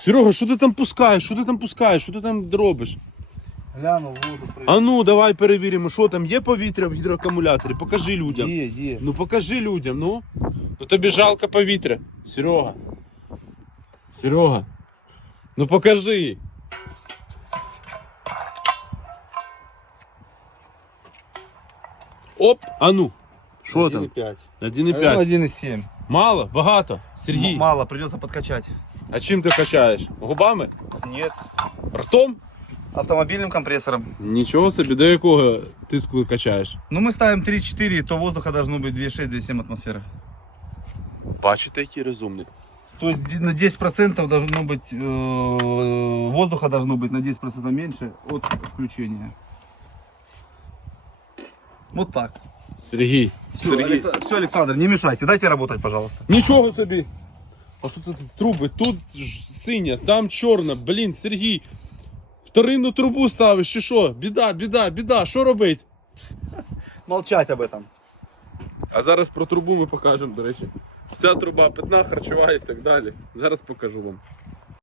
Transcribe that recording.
Серега, що ти там пускаєш? Що ти там пускаєш? Що ти там робиш? Глянув воду. А ну, давай перевіримо, що там є повітря в гідроакумуляторі. Покажи людям. Є, є. Ну покажи людям, ну. Ну тобі жалко повітря. Серега. Серега. Ну покажи. Оп, а ну. Що там? 1,5. 1,5. 1,7. Мало? Багато? Сергій. М- Мало, придется подкачать. А чим ти качаєш? Губами? Нет. Ртом? Автомобильным компрессором. Нічого собі, до якого тиску качаєш? Ну мы ставим 3-4, то воздуха должно быть 2,6-2,7 атмосферы. Бачите, який розумний. То есть ди- на 10% должно быть, э, воздуха должно быть на 10% меньше от включения. Вот так. Сергій. Все, Сергій. Александр, не мешайте, дайте работать, пожалуйста. Нічого собі. А що це тут труби? Тут ж синя, там чорна. Блін, Сергій. Вторинну трубу ставиш чи що? Біда, біда, біда, що робить? Молчать об этом. А зараз про трубу ми покажемо, до речі. Вся труба питна, харчова і так далі. Зараз покажу вам.